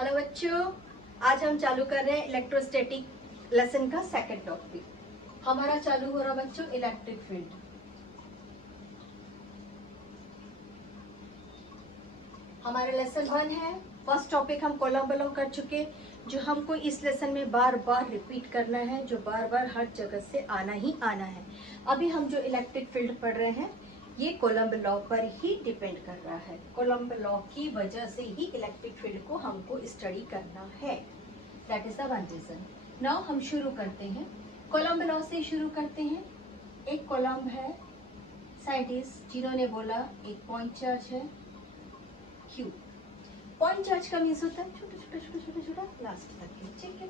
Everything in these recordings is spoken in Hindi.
हेलो बच्चों, आज हम चालू कर रहे हैं इलेक्ट्रोस्टैटिक लेसन का सेकंड टॉपिक। हमारा चालू हो रहा बच्चों इलेक्ट्रिक फील्ड। हमारा लेसन 1 है। फर्स्ट टॉपिक हम कोलम्ब बिलोंग कर चुके, जो हमको इस लेसन में बार बार रिपीट करना है, जो बार बार हर जगह से आना ही आना है। अभी हम जो इलेक्ट्रिक फील्ड पढ़ रहे हैं ये कोलम्ब लॉ पर ही डिपेंड कर रहा है। कोलम्ब लॉ की वजह से ही इलेक्ट्रिक फील्ड को हमको स्टडी करना है। That is the one reason. Now हम शुरू करते हैं, कोलम्ब लॉ से शुरू करते हैं। एक कोलम्ब है, साइंटिस्ट जिन्होंने बोला एक पॉइंट चार्ज है Q। पॉइंट चार्ज का मीन्स होता है छोटा छोटा छोटा छोटा छोटा लास्ट तक, ठीक है।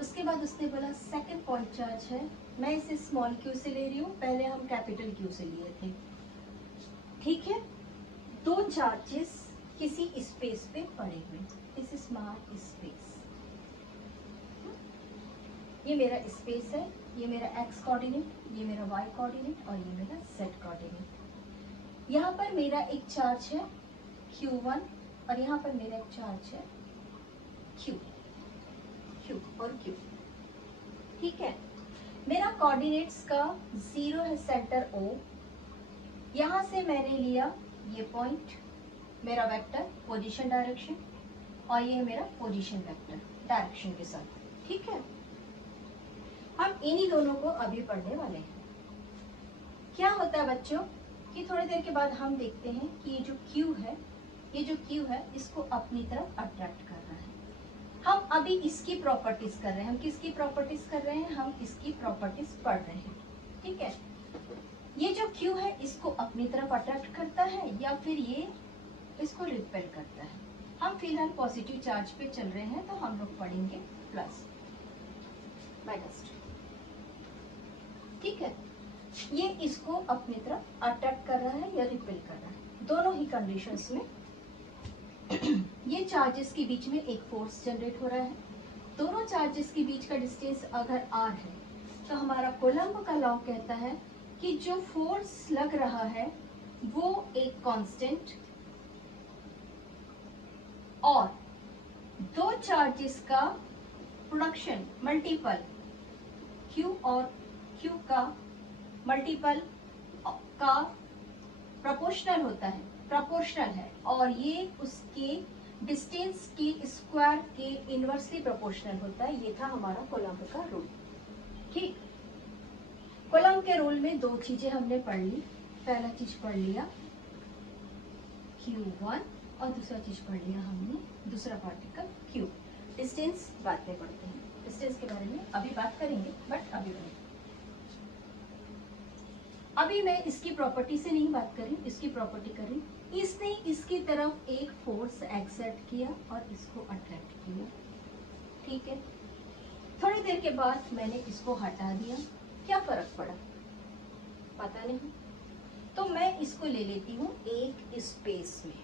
उसके बाद उसने बोला सेकंड पॉइंट चार्ज है, मैं इसे स्मॉल q से ले रही हूँ, पहले हम कैपिटल Q से लिए थे, ठीक है। दो चार्जेस किसी स्पेस पे पड़े हुए, दिस इज माय स्पेस। ये मेरा स्पेस है, ये मेरा x कोऑर्डिनेट, ये मेरा y कोऑर्डिनेट और ये मेरा z कोऑर्डिनेट। यहाँ पर मेरा एक चार्ज है Q1 और यहाँ पर मेरा एक चार्ज है Q और Q, ठीक है। मेरा कोऑर्डिनेट्स का 0 है सेंटर O। यहाँ से मैंने लिया ये पॉइंट, मेरा वेक्टर पोजीशन डायरेक्शन, और ये मेरा पोजीशन वेक्टर डायरेक्शन के साथ, ठीक है। हम इन्हीं दोनों को अभी पढ़ने वाले हैं। क्या होता है बच्चों कि थोड़ी देर के बाद हम देखते हैं कि ये जो Q है इसको अपनी तरफ अट्रैक्ट कर रहा है। हम अभी इसकी प्रॉपर्टीज कर रहे हैं। हम किसकी प्रॉपर्टीज कर रहे हैं? हम इसकी प्रॉपर्टीज पढ़ रहे हैं, ठीक है। ये जो Q है इसको अपनी तरफ अट्रैक्ट करता है या फिर ये इसको रिपेल करता है। हम फिलहाल पॉजिटिव चार्ज पे चल रहे हैं तो हम लोग पढ़ेंगे प्लस माइनस, ठीक है। ये इसको अपनी तरफ अट्रैक्ट कर रहा है या रिपेल कर रहा है, दोनों ही कंडीशंस में ये चार्जेस के बीच में एक फोर्स जनरेट हो रहा है। दोनों चार्जेस के बीच का डिस्टेंस अगर r है तो हमारा कोलम्ब का लॉ कहता है कि जो फोर्स लग रहा है वो एक कांस्टेंट और दो चार्जेस का प्रोडक्शन मल्टीपल Q और Q का मल्टीपल का प्रोपोर्शनल होता है, प्रोपोर्शनल है, और ये उसके डिस्टेंस के स्क्वायर के इनवर्सली प्रोपोर्शनल होता है। ये था हमारा कोलम्ब का रूल, ठीक। कोलम्ब के रूल में दो चीजें हमने पढ़ ली। पहला चीज पढ़ लिया Q1 और दूसरा चीज पढ़ लिया हमने दूसरा पार्टिकल Q। डिस्टेंस बाद में पढ़ते हैं, डिस्टेंस के बारे में अभी बात करेंगे, बट अभी मैं इसकी प्रॉपर्टी से नहीं बात कर रही, इसकी प्रॉपर्टी कर रही। इसने इसकी तरफ एक फोर्स एक्सर्ट किया और इसको अट्रैक्ट किया, ठीक है। थोड़ी देर के बाद मैंने इसको हटा दिया, क्या फर्क पड़ा पता नहीं, तो मैं इसको ले लेती हूँ एक स्पेस में,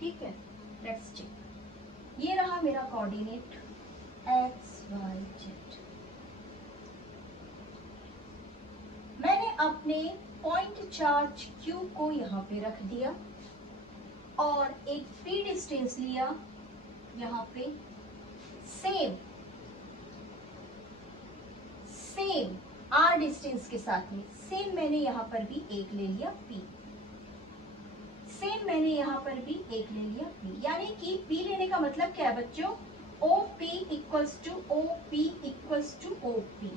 ठीक है। Let's check. ये रहा मेरा कोऑर्डिनेट x y z। मैंने अपने पॉइंट चार्ज Q को यहाँ पे रख दिया और एक p डिस्टेंस लिया यहाँ पे, सेम r डिस्टेंस के साथ में। सेम मैंने यहाँ पर भी एक ले लिया p, सेम मैंने यहाँ पर भी एक ले लिया p, यानी कि p लेने का मतलब क्या है बच्चों? OP equals to OP equals to OP।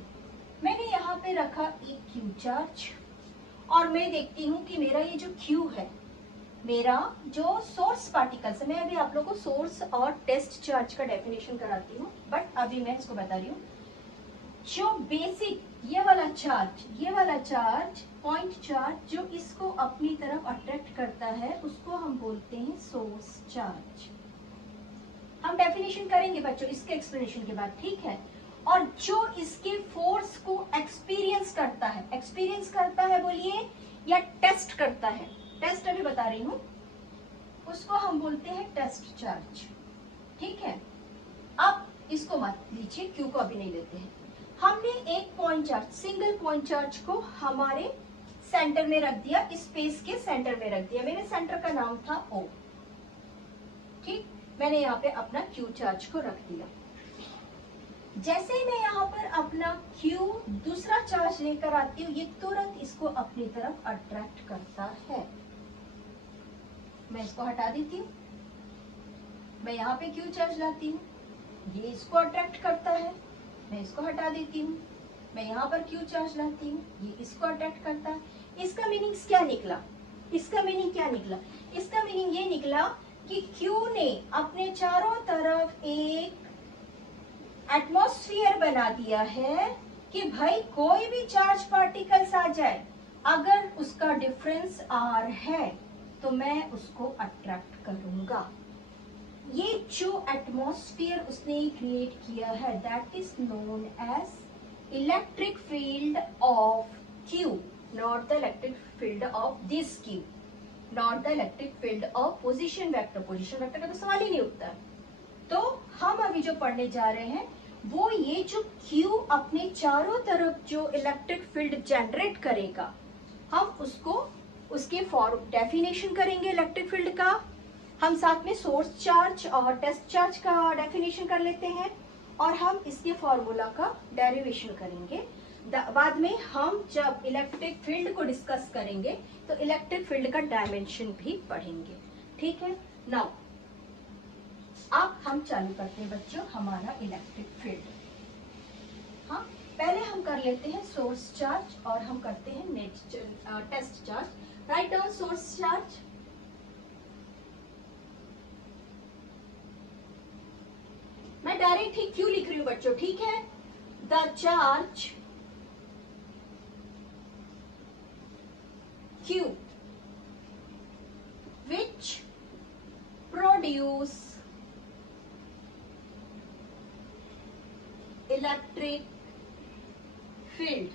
मैंने यहाँ पे रखा एक Q चार्ज और मैं देखती हूँ कि मेरा ये जो Q है, मेरा जो सोर्स पार्टिकल्स है, मैं अभी आप लोगों को सोर्स और टेस्ट चार्ज का डेफिनेशन कराती हूँ, बट अभी मैं इसको बता रही हूँ। जो बेसिक ये वाला चार्ज पॉइंट चार्ज जो इसको अपनी तरफ अट्रैक्ट करता है उसको हम बोलते हैं सोर्स चार्ज। हम डेफिनेशन करेंगे बच्चों इसके एक्सप्लेनेशन के बाद, ठीक है। और जो इसके फोर्स को एक्सपीरियंस करता है बोलिए, या टेस्ट करता है, टेस्ट अभी बता रही हूं, उसको हम बोलते हैं टेस्ट चार्ज, ठीक है। अब इसको मत लीजिए, Q को अभी नहीं लेते हैं। हमने एक point charge, single point charge को हमारे सेंटर में रख दिया, स्पेस के सेंटर में रख दिया। मेरे सेंटर का नाम था O, ठीक। मैंने यहाँ पे अपना Q चार्ज को रख दिया। जैसे ही मैं यहाँ पर अपना Q दूसरा चार्ज लेकर आती हूँ, ये तुरंत इसको अपनी तरफ अट्रैक्ट करता है। मैं इसको हटा देती हूँ, मैं यहाँ पे Q चार्ज लाती हूँ, ये इसको अट्रैक्ट करता है, मैं इसको हटा देती हूँ, मैं यहाँ पर Q चार्ज लाती हूँ, ये इसको अट्रैक्ट करता है। इसका मीनिंग्स क्या निकला? इसका मीनिंग क्या निकला? इसका मीनिंग ये निकला कि Q ने अपने चारों तरफ एक एटमॉस्फेयर बना दिया है कि भाई कोई भी चार्ज पार्टिकल्स आ जाए, अगर उसका डिफरेंस R है तो मैं उसको अट्रैक्ट करूंगा। ये जो एटमॉस्फेयर उसने क्रिएट किया है, that is known as electric field of Q, not the electric field of this Q, not the electric field of position vector. Position vector का तो सवाल ही नहीं उठता। तो हम अभी जो पढ़ने जा रहे हैं वो ये जो Q अपने चारों तरफ जो इलेक्ट्रिक फील्ड जनरेट करेगा, हम उसको उसके डेफिनेशन करेंगे इलेक्ट्रिक फील्ड का। हम साथ में सोर्स चार्ज और टेस्ट चार्ज का डेफिनेशन कर लेते हैं और हम इसके फॉर्मूला का डेरिवेशन करेंगे। बाद में हम जब इलेक्ट्रिक फील्ड को डिस्कस करेंगे तो इलेक्ट्रिक फील्ड का डायमेंशन भी पढ़ेंगे। ठीक है, नाउ अब हम चालू करते हैं बच्चों हमारा इलेक्ट्रिक फील्ड। हाँ, पहले हम कर लेते हैं सोर्स चार्ज और हम करते हैं test charge. Write down source charge. मैं डायरेक्ट ही क्यू लिख रही हूं बच्चों, ठीक है। The charge Q which produce electric field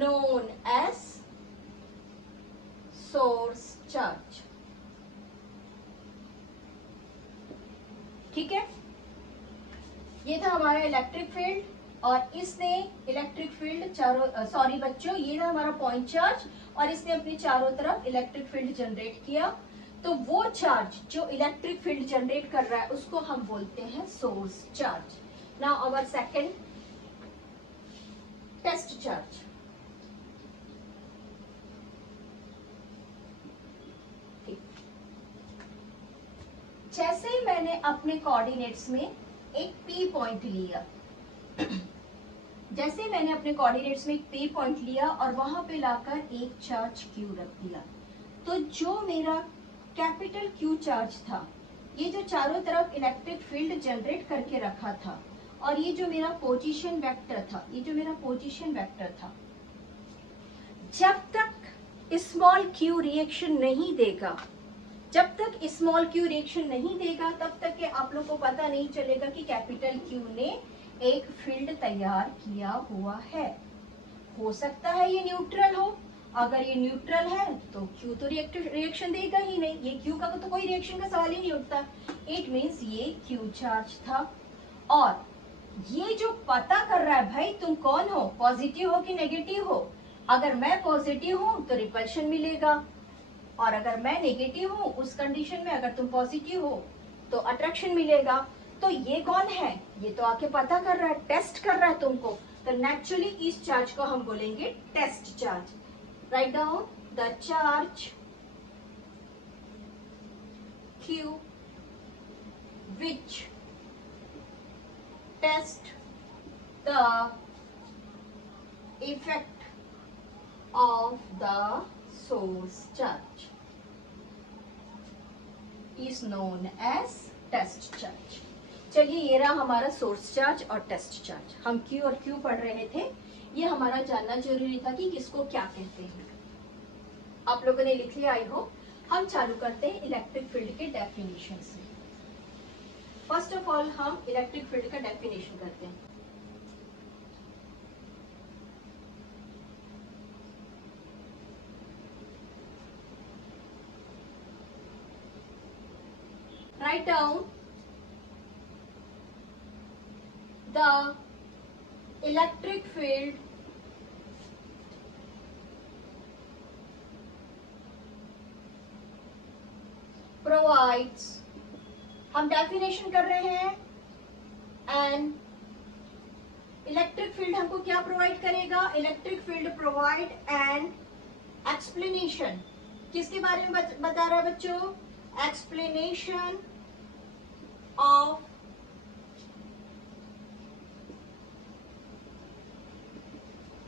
known as source charge। ठीक है, ये था हमारा इलेक्ट्रिक फील्ड और इसने इलेक्ट्रिक फील्ड चारों सॉरी बच्चों, ये था हमारा पॉइंट चार्ज और इसने अपने चारों तरफ इलेक्ट्रिक फील्ड जनरेट किया। तो वो चार्ज जो इलेक्ट्रिक फील्ड जनरेट कर रहा है उसको हम बोलते हैं source charge. Now our second test charge. जैसे ही मैंने अपने कोऑर्डिनेट्स में एक P पॉइंट लिया, जैसे मैंने अपने कोऑर्डिनेट्स में एक P पॉइंट लिया और वहां पे लाकर एक चार्ज Q रख दिया, तो जो मेरा कैपिटल Q चार्ज था, ये जो चारों तरफ इलेक्ट्रिक फील्ड जनरेट करके रखा था और ये जो मेरा पोजीशन वेक्टर था, ये जो मेरा पोजीशन वेक्टर था, जब तक स्मॉल Q रिएक्शन नहीं देगा, जब तक स्मॉल Q रिएक्शन नहीं देगा तब तक के आप लोग को पता नहीं चलेगा कि कैपिटल Q ने एक फील्ड तैयार किया हुआ है। हो सकता है ये न्यूट्रल हो, अगर ये न्यूट्रल है तो Q तो रिएक्शन देगा ही नहीं, ये Q का तो कोई रिएक्शन का सवाल ही नहीं उठता। इट मीन्स ये Q चार्ज था और ये जो पता कर रहा है भाई तुम कौन हो, पॉजिटिव हो कि नेगेटिव हो। अगर मैं पॉजिटिव हूं तो रिपल्शन मिलेगा और अगर मैं नेगेटिव हूं उस कंडीशन में, अगर तुम पॉजिटिव हो तो अट्रैक्शन मिलेगा। तो ये कौन है, ये तो आके पता कर रहा है, टेस्ट कर रहा है तुमको। तो नेचुरली इस चार्ज को हम बोलेंगे test charge. Write down the charge Q which test the effect of the source charge is known as test charge। चलिए, ये रहा हमारा सोर्स चार्ज और टेस्ट चार्ज। हम Q और Q पढ़ रहे थे, ये हमारा जानना जरूरी था कि किसको क्या कहते हैं। आप लोगों ने लिख लिया आई होप। हम चालू करते हैं इलेक्ट्रिक फील्ड के डेफिनेशन से। फर्स्ट ऑफ ऑल हम इलेक्ट्रिक फील्ड का डेफिनेशन करते हैं। Write down the electric field provides, हम डेफिनेशन कर रहे हैं, एंड इलेक्ट्रिक फील्ड हमको क्या प्रोवाइड करेगा? Electric field provide an explanation. किसके बारे में बता रहा है बच्चों? Explanation of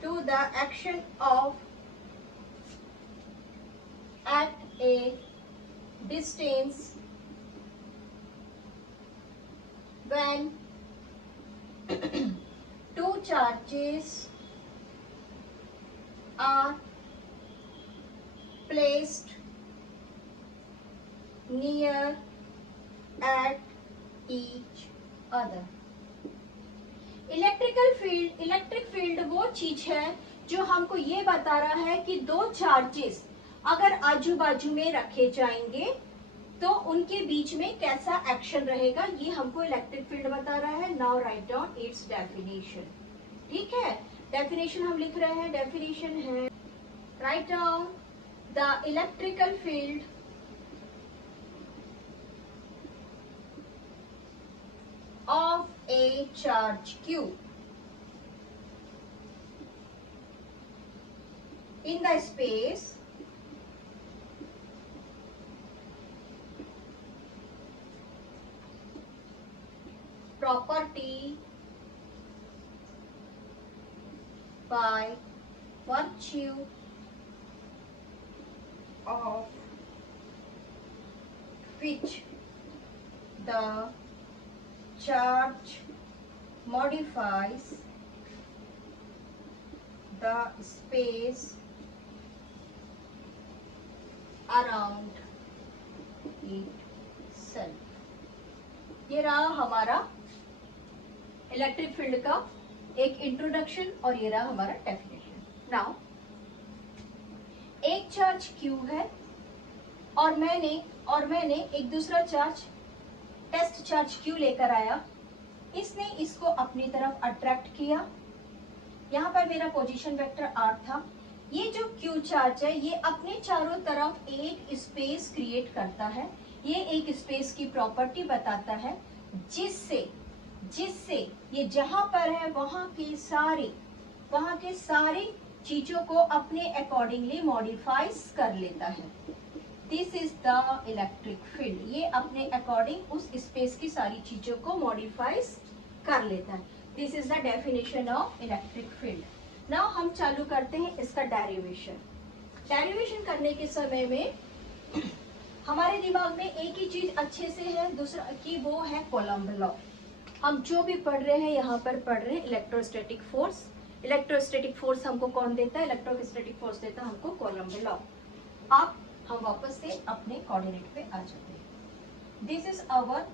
to the action of at a distance when two charges are placed near at each other. Electric field वो चीज है जो हमको ये बता रहा है कि दो चार्जेस अगर आजू बाजू में रखे जाएंगे तो उनके बीच में कैसा एक्शन रहेगा, ये हमको इलेक्ट्रिक फील्ड बता रहा है. Now write down it's definition. ठीक है, डेफिनेशन हम लिख रहे हैं. डेफिनेशन है, right down the electrical field of A charge Q in the space property by virtue of which the charge modifies the space around itself. ये रहा हमारा इलेक्ट्रिक फील्ड का एक इंट्रोडक्शन और ये रहा हमारा डेफिनेशन. नाउ एक चार्ज Q है और मैंने एक दूसरा चार्ज टेस्ट चार्ज Q लेकर आया. इसने इसको अपनी तरफ अट्रैक्ट किया. यहाँ पर मेरा पोजीशन वेक्टर R था. ये जो Q चार्ज है ये अपने चारों तरफ एक स्पेस क्रिएट करता है. ये एक स्पेस की प्रॉपर्टी बताता है जिससे ये जहां पर है वहां के सारे चीजों को अपने अकॉर्डिंगली मॉडिफाइज कर लेता है. This is the electric field. ये अपने अकॉर्डिंग उस स्पेस की सारी चीजों को मॉडिफाइज कर लेता है. This is the definition of electric field. Now हम चालू करते हैं इसका डेरिवेशन. डेरिवेशन करने के समय में हमारे दिमाग में एक ही चीज अच्छे से है, दूसरा कि वो है कोलम्ब लॉ. हम जो भी पढ़ रहे हैं यहाँ पर पढ़ रहे हैं इलेक्ट्रोस्टैटिक फोर्स. इलेक्ट्रोस्टैटिक फोर्स हमको कौन देता है? इलेक्ट्रोस्टैटिक फोर्स देता है हमको कोलम्ब लॉ. अब हम वापस से अपने कोऑर्डिनेट पे आ जाते हैं. This is our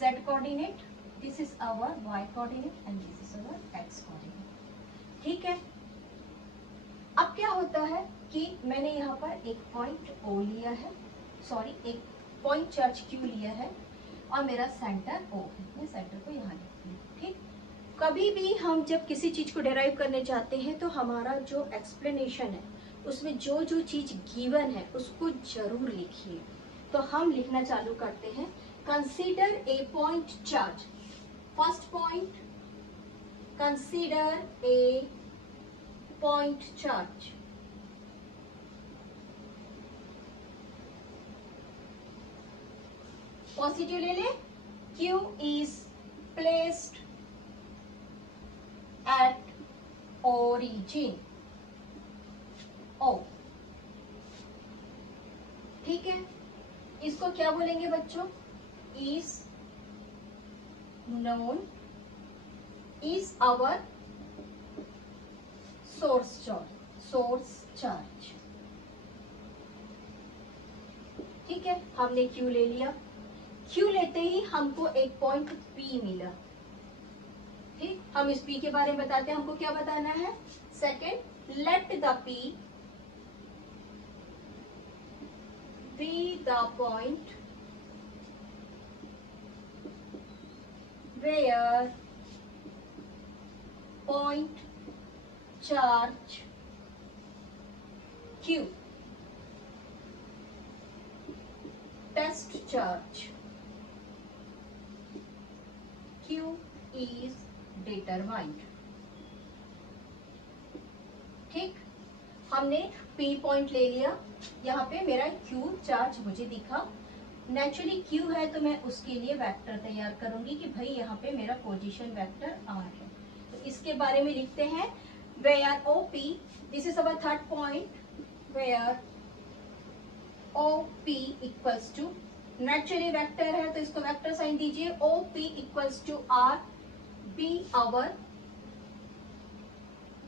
z coordinate, this is our y coordinate and this is our x coordinate. ठीक है, अब क्या होता है कि मैंने यहाँ पर एक पॉइंट O लिया है, एक पॉइंट चार्ज Q लिया है और मेरा सेंटर O है. मैं सेंटर को यहाँ लिखती हूँ. ठीक, कभी भी हम जब किसी चीज को डेराइव करने जाते हैं तो हमारा जो एक्सप्लेनेशन है उसमें जो चीज गिवन है उसको जरूर लिखिए. तो हम लिखना चालू करते हैं. Consider a point charge. First point, consider a point charge. Positive ले ले. Q is placed at origin O. ठीक है, इसको क्या बोलेंगे बच्चों? is known is our source charge. ठीक है, हमने Q ले लिया. Q लेते ही हमको एक पॉइंट P मिला. ठीक, हम इस P के बारे में बताते हैं. हमको क्या बताना है? Second, let the P be the point where point charge Q test charge Q is determined। ठीक, हमने P पॉइंट ले लिया, यहाँ पे मेरा Q चार्ज मुझे दिखा, नेचुरली Q है तो मैं उसके लिए वेक्टर तैयार करूंगी कि भाई यहाँ पे मेरा पोजीशन वेक्टर R है। तो इसके बारे में लिखते हैं where OP, this is our third point, where OP equals to, naturally vector है तो इसको वेक्टर साइन दीजिए, OP equals to R, be our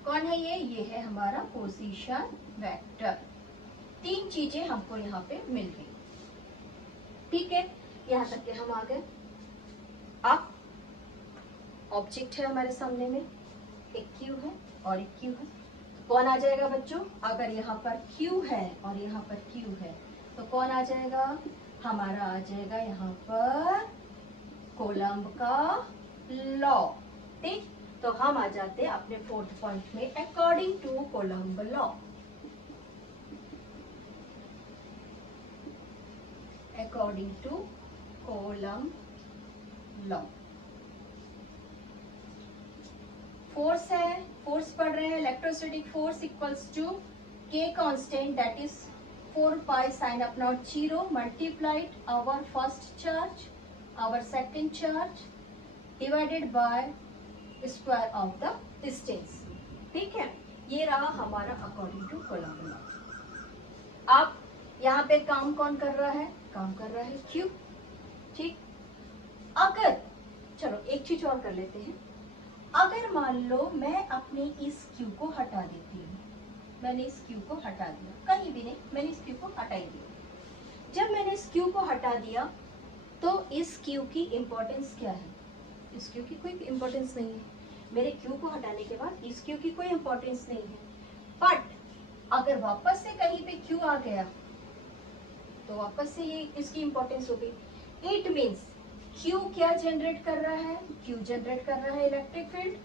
कौन है ये है हमारा पोजीशन वेक्टर। तीन चीजें हमको यहाँ पे मिल गई। ठीक है, यहां तक के हम आ गए। अब ऑब्जेक्ट है हमारे सामने में, एक Q है और एक Q है, तो कौन आ जाएगा बच्चों? अगर यहाँ पर Q है और यहाँ पर Q है तो कौन आ जाएगा? हमारा आ जाएगा यहाँ पर कोलम्ब का लॉ। ठीक, तो हम आ जाते हैं अपने फोर्थ पॉइंट में, according to Coulomb law. According to Coulomb law, force है, फोर्स पढ़ रहे हैं, electrostatic force equals to K constant that is 4 pi sin of naught 0 multiplied our first charge, our second charge divided by square of the distance। ठीक है, ये रहा हमारा अकॉर्डिंग टू कोलम्ब लॉ। अब यहाँ पे काम कौन कर रहा है? काम कर रहा है Q। ठीक, अगर चलो एक चीज और कर लेते हैं, अगर मान लो मैं अपने इस Q को हटा देती हूँ, मैंने इस Q को हटा दिया, कहीं भी नहीं, मैंने इस Q को हटा ही दिया। जब मैंने इस Q को हटा दिया तो इस Q की इंपॉर्टेंस क्या है? इस Q की कोई इंपॉर्टेंस नहीं है। मेरे Q को हटाने के बाद इस Q की कोई इंपॉर्टेंस नहीं है। बट अगर वापस से कहीं पे Q आ गया तो वापस से ये इसकी इंपॉर्टेंस हो गई। इट मीन्स Q क्या जनरेट कर रहा है? Q जनरेट कर रहा है इलेक्ट्रिक फील्ड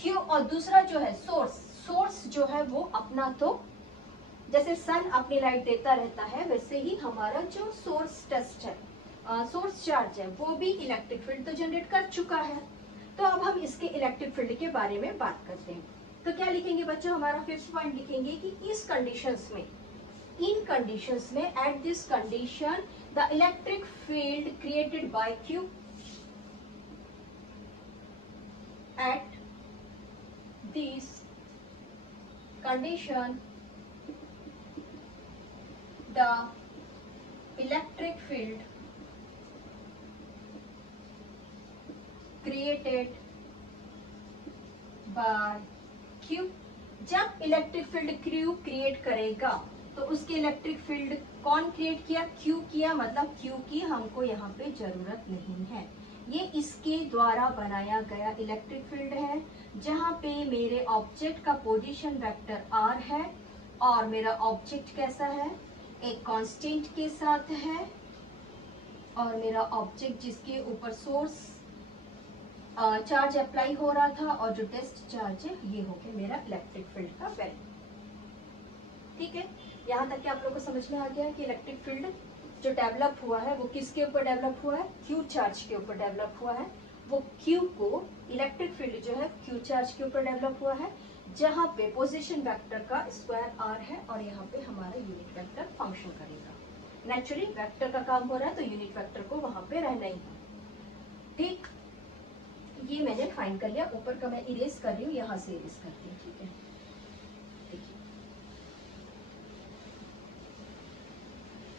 Q, और दूसरा जो है सोर्स जो है वो अपना, तो जैसे सन अपनी लाइट देता रहता है वैसे ही हमारा जो सोर्स टेस्ट है, सोर्स चार्ज है, वो भी इलेक्ट्रिक फील्ड तो जनरेट कर चुका है। तो अब हम इसके इलेक्ट्रिक फील्ड के बारे में बात करते हैं। तो क्या लिखेंगे बच्चों? हमारा फिफ्थ पॉइंट लिखेंगे कि इस कंडीशंस में, इन कंडीशंस में, at this condition the electric field created by Q at this condition the electric field created by Q। जब इलेक्ट्रिक फील्ड Q क्रिएट करेगा तो उसके इलेक्ट्रिक फील्ड कौन क्रिएट किया? Q किया, मतलब Q की हमको यहाँ पे जरूरत नहीं है। ये इसके द्वारा बनाया गया इलेक्ट्रिक फील्ड है, जहाँ पे मेरे ऑब्जेक्ट का पोजीशन वेक्टर R है और मेरा ऑब्जेक्ट कैसा है? एक कांस्टेंट के साथ है, और मेरा ऑब्जेक्ट जिसके ऊपर सोर्स चार्ज अप्लाई हो रहा था और जो टेस्ट चार्ज है, ये हो गया मेरा इलेक्ट्रिक फील्ड का वैल्यू। ठीक है, यहाँ तक कि आप लोग को समझ में आ गया कि इलेक्ट्रिक फील्ड जो डेवलप हुआ है वो किसके ऊपर डेवलप हुआ है? Q चार्ज के ऊपर डेवलप हुआ है। वो Q को इलेक्ट्रिक फील्ड जो है Q चार्ज के ऊपर डेवलप हुआ है, जहाँ पे पोजीशन वेक्टर का स्क्वायर R है और यहाँ पे हमारा यूनिट वेक्टर फंक्शन करेगा। नेचुरली वेक्टर का काम हो रहा है तो यूनिट वेक्टर को वहां पे रहना ही है। ठीक, ये मैंने फाइन कर लिया, ऊपर का मैं इरेज कर रही हूँ, यहाँ से इरेज करती हूँ। ठीक है,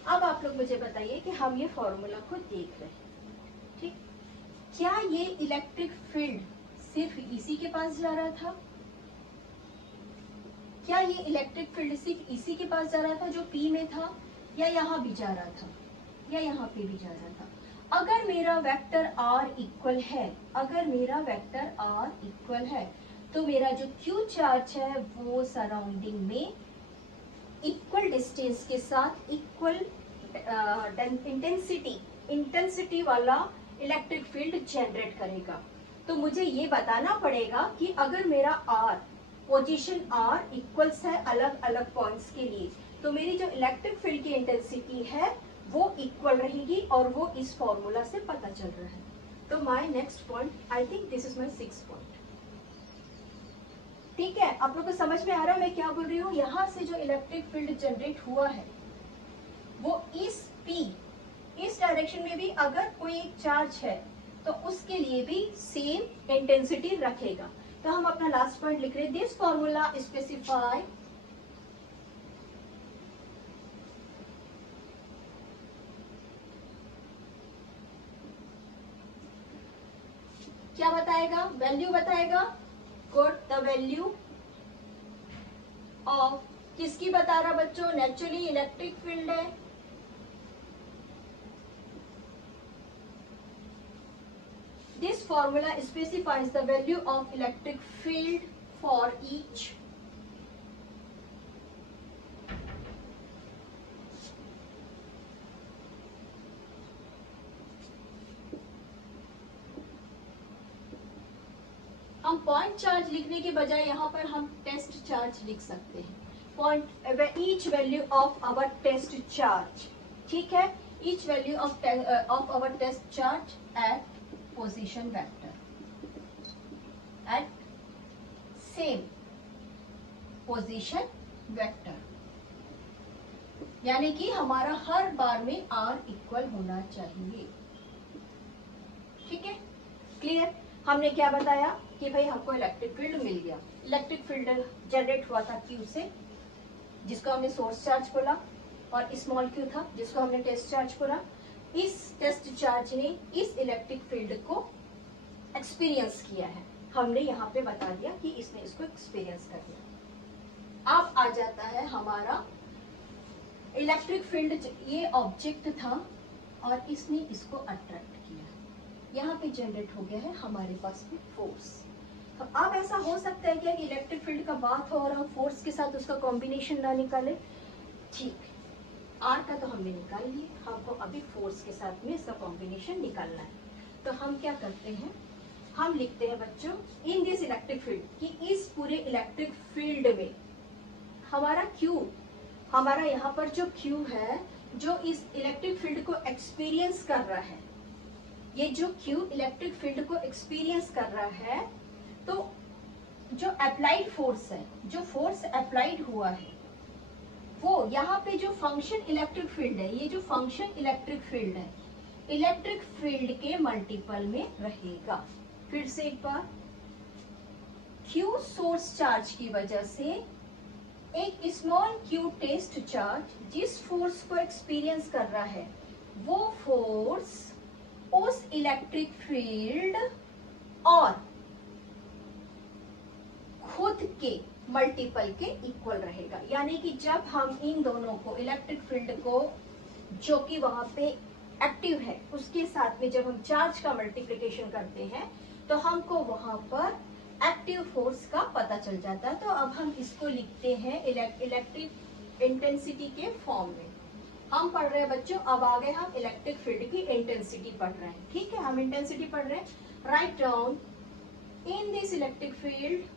अब आप लोग मुझे बताइए कि हम ये फॉर्मूला को देख रहे हैं। ठीक, क्या ये इलेक्ट्रिक फील्ड सिर्फ इसी के पास जा रहा था? क्या ये इलेक्ट्रिक फील्ड सिर्फ इसी के पास जा रहा था जो P में था, या यहाँ भी जा रहा था, या यहाँ पे भी जा रहा था? अगर मेरा वेक्टर R इक्वल है, अगर मेरा वेक्टर R इक्वल है, तो मेरा जो Q चार्ज है वो सराउंडिंग में इक्वल डिस्टेंस के साथ इक्वल इंटेंसिटी वाला इलेक्ट्रिक फील्ड जनरेट करेगा। तो मुझे ये बताना पड़ेगा कि अगर मेरा R, पोजीशन R इक्वल्स है अलग अलग पॉइंट्स के लिए, तो मेरी जो इलेक्ट्रिक फील्ड की इंटेंसिटी है वो इक्वल रहेगी और वो इस फॉर्मूला से पता चल रहा है। तो my next point, I think this is my 6th point. ठीक है, आप लोग को समझ में आ रहा है मैं क्या बोल रही हूँ? यहाँ से जो इलेक्ट्रिक फील्ड जनरेट हुआ है वो इस P, इस डायरेक्शन में भी अगर कोई एक चार्ज है तो उसके लिए भी सेम इंटेंसिटी रखेगा। तो हम अपना लास्ट पॉइंट लिख रहे हैं, दिस फॉर्मूला स्पेसिफाई क्या बताएगा? वैल्यू बताएगा। गुड, द वैल्यू ऑफ किसकी बता रहा बच्चों? नेचुरली इलेक्ट्रिक फील्ड है। This formula specifies the value of electric field for each हम पॉइंट चार्ज लिखने के बजाय यहाँ पर हम टेस्ट चार्ज लिख सकते हैं। Point each value of our test charge, ठीक है, each value of our test charge at position vector at same position vector, यानी कि हमारा हर बार में R इक्वल होना चाहिए। ठीक है, क्लियर? हमने क्या बताया कि भाई हमको इलेक्ट्रिक फील्ड मिल गया। इलेक्ट्रिक फील्ड जनरेट हुआ था Q से, जिसको हमने सोर्स चार्ज बोला, और स्मॉल q था जिसको हमने टेस्ट चार्ज बोला। इस टेस्ट चार्ज ने इस इलेक्ट्रिक फील्ड को एक्सपीरियंस किया है, हमने यहाँ पे बता दिया कि इसने इसको एक्सपीरियंस कर दिया। अब आ जाता है हमारा इलेक्ट्रिक फील्ड, ये ऑब्जेक्ट था और इसने इसको अट्रैक्ट किया, यहाँ पे जनरेट हो गया है हमारे पास में फोर्स। तो अब ऐसा हो सकता है क्या कि इलेक्ट्रिक फील्ड का बात हो और हम फोर्स के साथ उसका कॉम्बिनेशन ना निकाले? ठीक, आर का तो हमने निकाल लिया, हमको अभी फोर्स के साथ में इसका कॉम्बिनेशन निकालना है। तो हम क्या करते हैं, हम लिखते हैं बच्चों इन दिस इलेक्ट्रिक फील्ड, कि इस पूरे इलेक्ट्रिक फील्ड में हमारा Q, हमारा यहाँ पर जो Q है जो इस इलेक्ट्रिक फील्ड को एक्सपीरियंस कर रहा है, ये जो Q इलेक्ट्रिक फील्ड को एक्सपीरियंस कर रहा है, तो जो अप्लाइड फोर्स है, जो फोर्स अप्लाइड हुआ है, वो यहाँ पे जो फंक्शन इलेक्ट्रिक फील्ड है, ये जो फंक्शन इलेक्ट्रिक फील्ड है, इलेक्ट्रिक फील्ड के मल्टीपल में रहेगा। फिर से एक बार, Q सोर्स चार्ज की वजह से एक स्मॉल Q टेस्ट चार्ज जिस फोर्स को एक्सपीरियंस कर रहा है, वो फोर्स उस इलेक्ट्रिक फील्ड और खुद के मल्टीपल के इक्वल रहेगा। यानी कि जब हम इन दोनों को, इलेक्ट्रिक फील्ड को जो कि वहां पे एक्टिव है, उसके साथ में जब हम चार्ज का मल्टीप्लिकेशन करते हैं तो हमको वहां पर एक्टिव फोर्स का पता चल जाता है। तो अब हम इसको लिखते हैं इलेक्ट्रिक इंटेंसिटी के फॉर्म में। हम पढ़ रहे हैं बच्चों, अब आगे हम इलेक्ट्रिक फील्ड की इंटेंसिटी पढ़ रहे हैं। ठीक है, हम इंटेंसिटी पढ़ रहे हैं। Write down in this electric field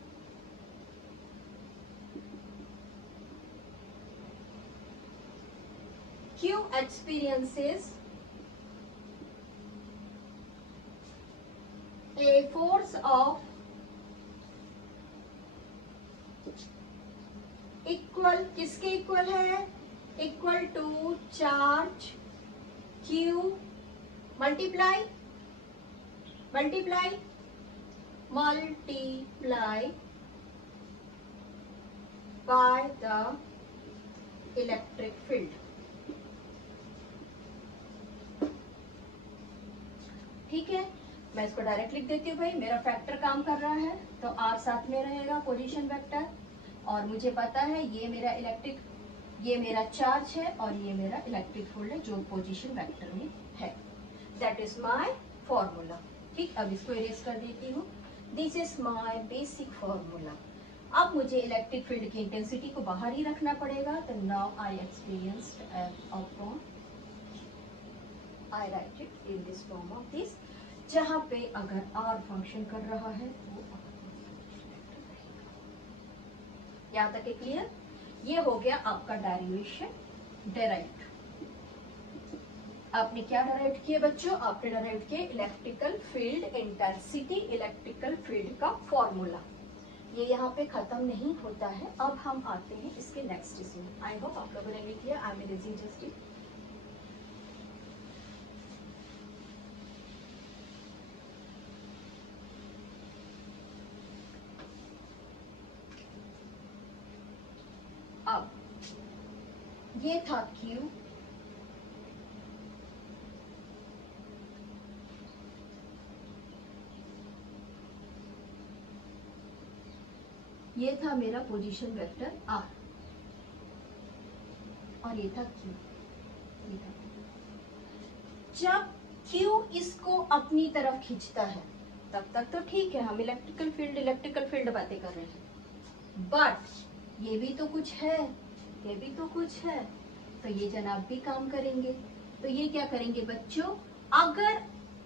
Q experiences a force of equal, किसके इक्वल है? Equal to charge Q multiply multiply by the electric field. ठीक है, मैं इसको डायरेक्ट लिख देती हूँ भाई, मेरा फैक्टर काम कर रहा है तो R साथ में रहेगा पोजीशन वेक्टर, और मुझे पता है ये मेरा इलेक्ट्रिक, ये मेरा चार्ज है और ये मेरा इलेक्ट्रिक फील्ड है जो पोजीशन वेक्टर में है। That is my formula. ठीक, अब इसको इरेज कर देती हूँ। This is my basic formula. अब मुझे इलेक्ट्रिक फील्ड की इंटेंसिटी को बाहर ही रखना पड़ेगा, तो now I experienced upon, I write it in this form of this, जहाँ पे अगर R फंक्शन कर रहा है वो यहाँ तक क्लियर? ये हो गया आपका डेरिवेशन, डेराइव्ड। आपने क्या डराइव किया बच्चों? आपने डराइव किया electrical field intensity, electrical field का फॉर्मूला। ये यहाँ पे खत्म नहीं होता है। अब हम आते हैं इसके नेक्स्ट इसमें। आई होप आप लोगों ने लिख लिया। I am erasing just it. अब ये था Q, ये था मेरा पोजीशन वेक्टर R, और ये था Q। ये था। जब Q इसको अपनी तरफ खींचता है तब तक तो ठीक है, हम इलेक्ट्रिकल फील्ड बातें कर रहे हैं। बट ये भी तो कुछ है, ये भी तो कुछ है, तो ये जनाब भी काम करेंगे। तो ये क्या करेंगे बच्चों? अगर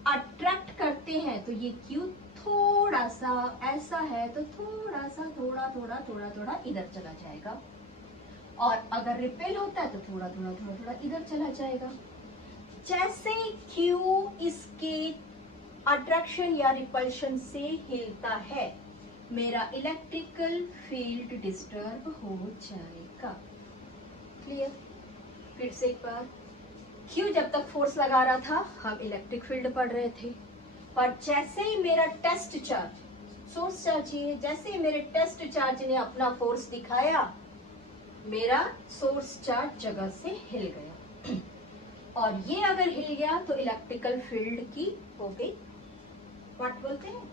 अट्रैक्ट करते हैं तो ये Q थोड़ा सा ऐसा है तो थोड़ा सा थोड़ा इधर चला जाएगा, और अगर रिपेल होता है तो थोड़ा इधर चला जाएगा। जैसे Q इसके अट्रैक्शन या रिपल्शन से हिलता है, मेरा इलेक्ट्रिकल फील्ड डिस्टर्ब हो जाएगा। क्लियर? फिर से एक बार, Q जब तक फोर्स लगा रहा था हम इलेक्ट्रिक फील्ड पढ़ रहे थे, पर जैसे ही मेरा टेस्ट चार्ज, सोर्स चार्ज ये, जैसे ही मेरे टेस्ट चार्ज ने अपना फोर्स दिखाया, मेरा सोर्स चार्ज जगह से हिल गया, और ये अगर हिल गया तो इलेक्ट्रिकल फील्ड की हो गई, व्हाट बोलते हैं,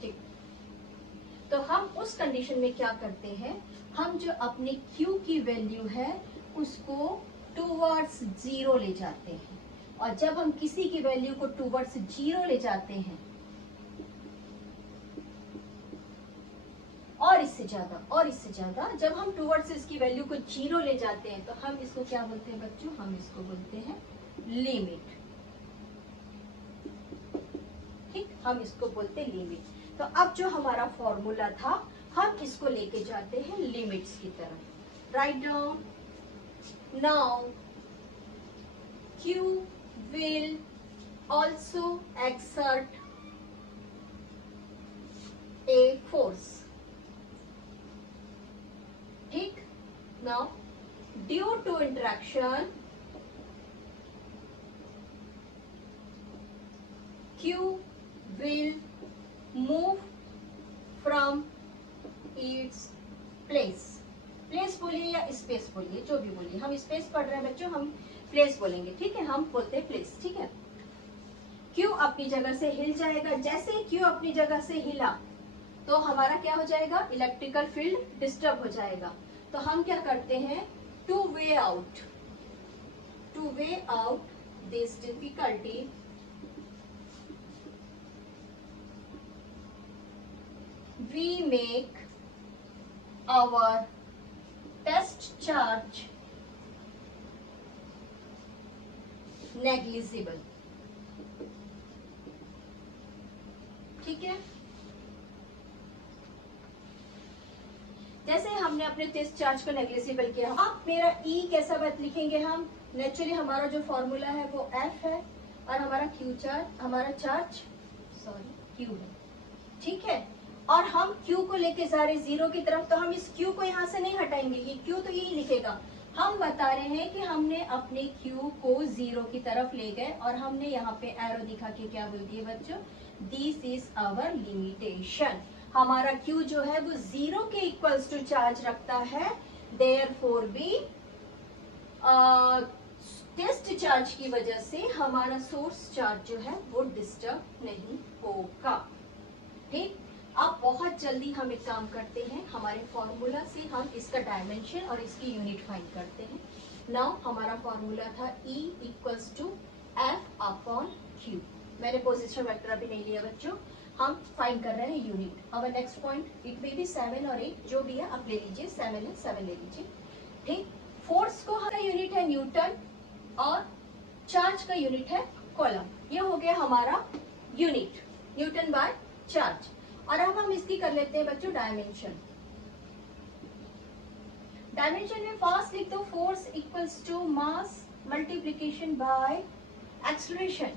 ठीक। तो हम उस कंडीशन में क्या करते हैं, हम जो अपने Q की वैल्यू है उसको टूवर्ड्स जीरो ले जाते हैं, और जब हम किसी की वैल्यू को टूवर्ड्स जीरो ले जाते हैं और इससे ज्यादा जब हम टूवर्ड्स इसकी वैल्यू को जीरो ले जाते हैं तो हम इसको क्या बोलते हैं बच्चों? हम इसको बोलते हैं लिमिट। ठीक, हम इसको बोलते हैं लिमिट। तो अब जो हमारा फॉर्मूला था हम इसको लेके जाते हैं लिमिट्स की तरफ। Write down now Q will also exert a force. ठीक, now due to interaction Q will move from its place. Place बोलिए या स्पेस बोलिए, जो भी बोलिए, हम स्पेस पढ़ रहे हैं बच्चों, हम प्लेस बोलेंगे, ठीक है, हम बोलते हैं प्लेस, ठीक है। Q अपनी जगह से हिल जाएगा। जैसे ही Q अपनी जगह से हिला तो हमारा क्या हो जाएगा? इलेक्ट्रिकल फील्ड डिस्टर्ब हो जाएगा। तो हम क्या करते हैं? To way out this difficulty, we make our test charge negligible. ठीक है, जैसे हमने अपने टेस्ट चार्ज को नेग्लिजिबल किया, अब मेरा E कैसा बात लिखेंगे हम? नेचुरली हमारा जो फॉर्मूला है वो F है, और हमारा चार्ज Q है, ठीक है। और हम Q को लेके जा रहे जीरो की तरफ, तो हम इस Q को यहाँ से नहीं हटाएंगे, ये Q तो यही लिखेगा। हम बता रहे हैं कि हमने अपने Q को जीरो की तरफ ले गए, और हमने यहाँ पे एरो दिखा के क्या बोल दिए बच्चों? This is our limitation. हमारा Q जो है वो जीरो के इक्वल्स टू चार्ज रखता है, देयरफॉर भी टेस्ट चार्ज की वजह से हमारा सोर्स चार्ज जो है वो डिस्टर्ब नहीं होगा। ठीक, अब बहुत जल्दी हम एक काम करते हैं, हमारे फॉर्मूला से हम इसका डायमेंशन और इसकी यूनिट फाइंड करते हैं। नाउ हमारा फॉर्मूला था E equals to F upon Q। मैंने पोजीशन वेक्टर अभी नहीं लिया बच्चों, हम फाइंड कर रहे हैं यूनिट। अब next point, it may be 7 और 8 जो भी है आप ले लीजिए, 7 है 7 ले लीजिए। ठीक, फोर्स को हमारा यूनिट है न्यूटन, और चार्ज का यूनिट है कॉलम। ये हो गया हमारा यूनिट, न्यूटन बाय चार्ज। और अब हम इसकी कर लेते हैं बच्चों डायमेंशन। डायमेंशन में फास्ट लिख दो, force equals to mass multiplication by acceleration,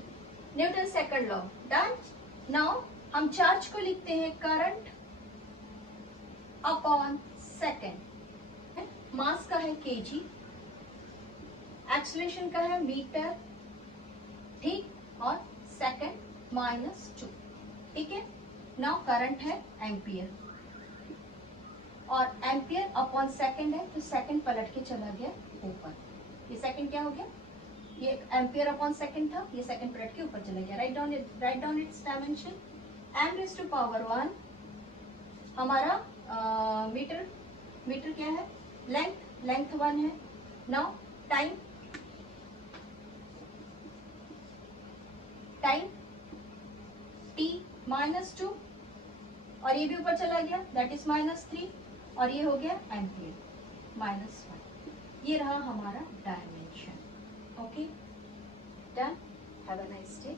Newton second law, done. Now हम चार्ज को लिखते हैं करंट अपॉन सेकेंड, मास का है केजी, एक्सलेशन का है मीटर, ठीक, और सेकेंड -2, ठीक है। नाउ करंट है एम्पियर, और एम्पियर अपॉन सेकेंड है तो सेकेंड पलट के चला गया ऊपर। ये सेकेंड क्या हो गया, ये एम्पियर अपॉन सेकेंड था, ये सेकेंड पलट के ऊपर चला गया। Write down it's dimension, m⁻⁴ हमारा मीटर क्या है, लेंथ 1 है। नाउ टाइम t -2, और ये भी ऊपर चला गया, दैट इज -3, और ये हो गया एम्पियर -1। ये रहा हमारा dimension. Okay, done. Have a nice day.